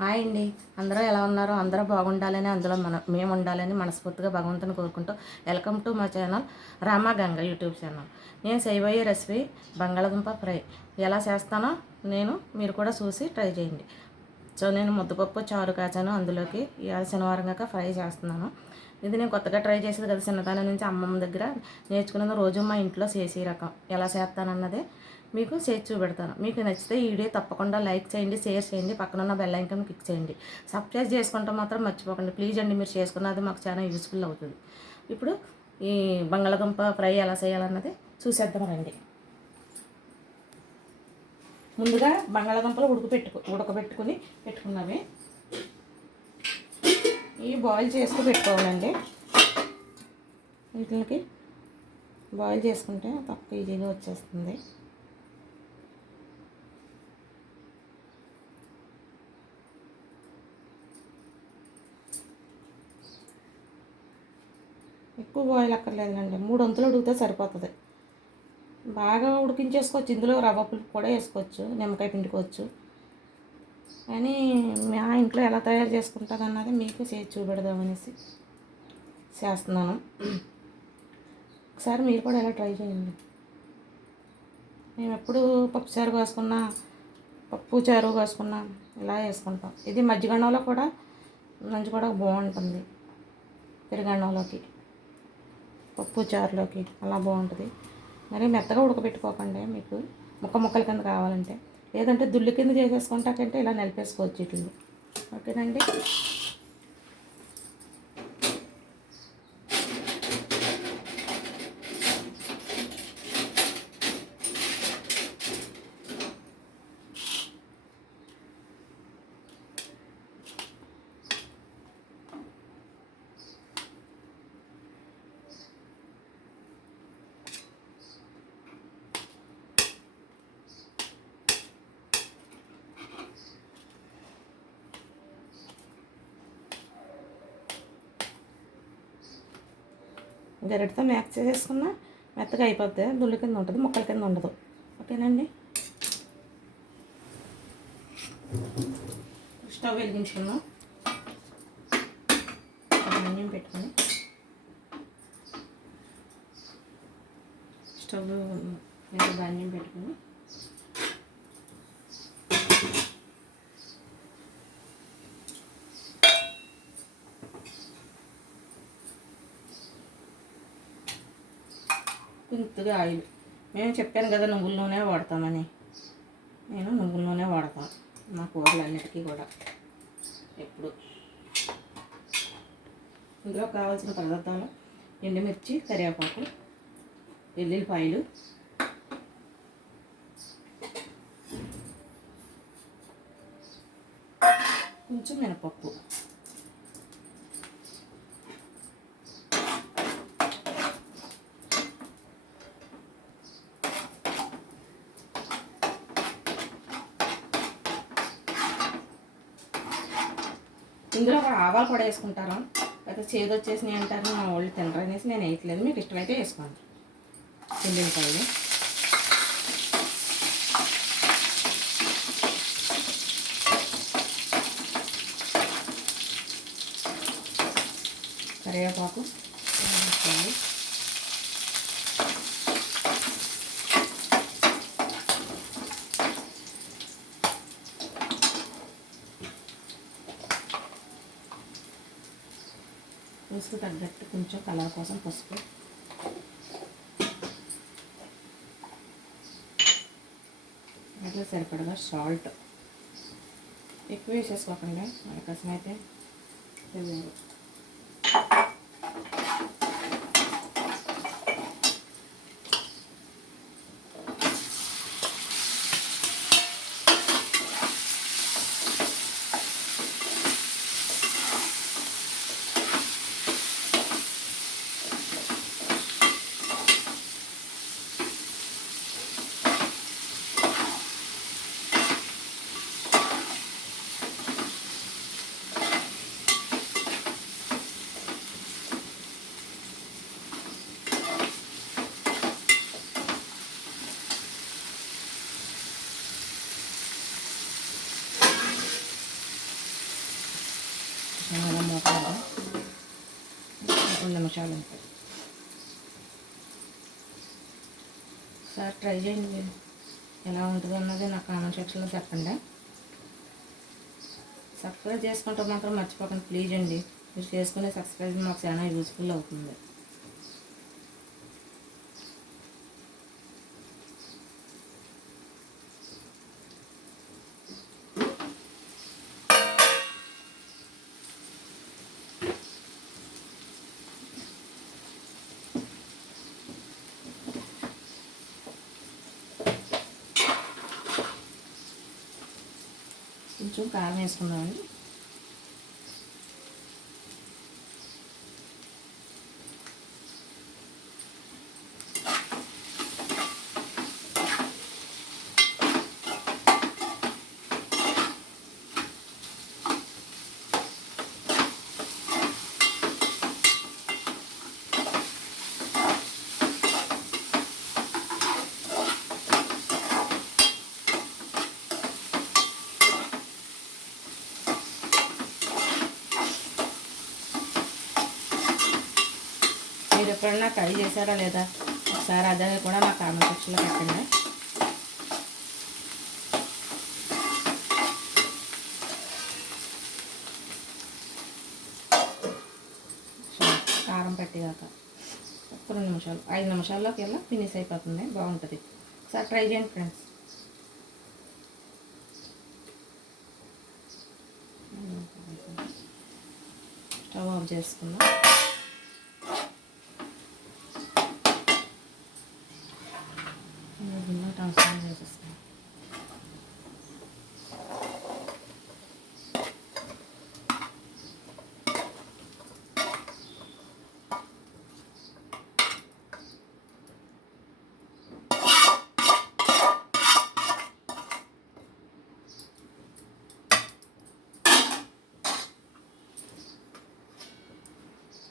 Hi అండి. అందరూ ఎలా ఉన్నారో అందరూ బాగుండాలని అందులో మేము ఉండాలని మనస్ఫూర్తిగా భగవంతుని కోరుకుంటూ వెల్కమ్ టు మా channel Rama Ganga YouTube channel. నేను చేయబోయే రెసిపీ బంగాళదుంప ఫ్రై. ఎలా చేస్తానో మీరు కూడా చూసి ట్రై చేయండి. సో నేను ముద్దపప్పు చారు కాచాను, అందులోకి ఇవాళ శనివారం కాక ఫ్రై చేస్తున్నాను. ఇది నేను కొత్తగా ట్రై చేసేది కదా, చిన్నతనం నుంచి అమ్మమ్మ దగ్గర నేర్చుకున్నది. రోజు మా ఇంట్లో చేసే రకం ఎలా చేస్తానన్నదే మీకు చేసి చూపెడతాను. మీకు నచ్చితే ఈ వీడియో తప్పకుండా లైక్ చేయండి, షేర్ చేయండి, పక్కన ఉన్న బెల్ ఐకాన్ క్లిక్ చేయండి. సబ్స్క్రైబ్ చేసుకుంటే మాత్రం మర్చిపోకండి ప్లీజ్ అండి. మీరు చేసుకున్నది మాకు చాలా యూస్ఫుల్ అవుతుంది. ఇప్పుడు ఈ బంగాళదుంప ఫ్రై ఎలా చేయాలన్నది చూసేద్దాం రండి. ముందుగా బంగాళదుంపలు ఉడకబెట్టుకుని పెట్టుకున్నవి ఇవి బాయిల్ చేసుకుని పెట్టుకోవాలండి. వీటికి బాయిల్ చేసుకుంటే తక్కువ ఈజీగా వచ్చేస్తుంది. ఎక్కువ బాయిల్ అక్కర్లేదండి, 3 వంతులు ఉడికితే సరిపోతుంది. బాగా ఉడికించేసుకోవచ్చు. ఇందులో రవ్వ పులుపు కూడా వేసుకోవచ్చు, నిమ్మకాయ పిండుకోవచ్చు. కానీ మా ఇంట్లో ఎలా తయారు చేసుకుంటారు అన్నది మీకు చేసి చూపెడదామనేసి చేస్తున్నాను. ఒకసారి మీరు కూడా ఎలా ట్రై చేయండి. మేము ఎప్పుడు పప్పు చారు కాసుకున్నా ఇలా వేసుకుంటాం. ఇది మజ్జిగన్నంలో కూడా నంచి కూడా బాగుంటుంది. పెరుగన్నంలోకి, పప్పు చారులోకి అలా బాగుంటుంది. మరి మెత్తగా ఉడకబెట్టుకోకండి. మీకు ముక్కల కింద కావాలంటే, లేదంటే దుల్లి కింద చేసేసుకుంటాకంటే ఇలా నలిపేసుకోవచ్చు వీటిని. ఓకేనండి. గరిటతో మ్యాక్స్ చేసేసుకున్న మెత్తగా అయిపోద్ది. దుల్లి కింద ఉంటుంది, ముక్కల కింద ఉండదు. ఓకేనండి. స్టవ్ వెలిగించుకున్నాం, ధాన్యం పెట్టుకొని స్టవ్ మీద ధాన్యం పెట్టుకొని ఇంతగా ఆయిల్. మేము చెప్పాను కదా నువ్వుల నూనె వాడతామని. నేను నువ్వుల నూనె వాడతాను మా కూరలన్నిటికీ కూడా ఎప్పుడు. ఇందులో కావాల్సిన పదార్థాలు ఎండుమిర్చి, కరివేపాకు, వెల్లుల్లిపాయలు, కొంచెం మినపప్పు, ఇందులో ఒక ఆవాలు కూడా వేసుకుంటారు. అయితే చేదు వచ్చేసినాయి అంటారు, మా వాళ్ళు తినరు అనేసి నేను వేయట్లేదు. మీకు ఇష్టమైతే వేసుకోండి. వెల్లుల్లిపాయలు, కరివేపాకు, పసుపు తగ్గట్టు కొంచెం కలర్ కోసం పసుపు, అట్లా సరిపడగా సాల్ట్. ఎక్కువ వేసేసుకోకండి, మన కోసం అయితే తెలియదు. అలా మూతగా 2 నిమిషాలు ఉంటాయి. ఒకసారి ట్రై చేయండి. మీరు ఎలా ఉంటుందో అన్నది నా కామెంట్ సెక్షన్లో చెప్పండి. సబ్స్క్రైబ్ చేసుకుంటే మాత్రం మర్చిపోకండి ప్లీజ్ అండి. మీరు చేసుకునే సబ్స్క్రైబ్ మాకు చాలా యూజ్ఫుల్ అవుతుంది. కొంచెం కారం వేసుకుందామండి. మీరు ఎప్పుడన్నా ట్రై చేశారా లేదా ఒకసారి అదే కూడా నా కామెంట్ సెక్షన్లో పెట్టండి. కారం పట్టిదాక 2 నిమిషాలు 5 నిమిషాల్లోకి వెళ్ళా ఫినిష్ అయిపోతుంది. బాగుంటుంది. ఒకసారి ట్రై చేయండి ఫ్రెండ్స్. స్టవ్ ఆఫ్ చేసుకుందాం. ట్రాన్స్ఫర్ చేసేస్తాను.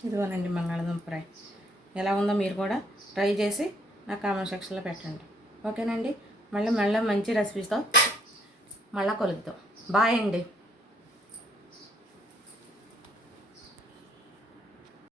ఇదిగోనండి బంగాళదుంప ఫ్రై. ఎలా ఉందో మీరు కూడా ట్రై చేసి నా కామెంట్ సెక్షన్లో పెట్టండి. ఓకేనండి. మళ్ళీ మంచి రెసిపీస్తో మళ్ళీ కలుద్దాం. బాయ్ అండి.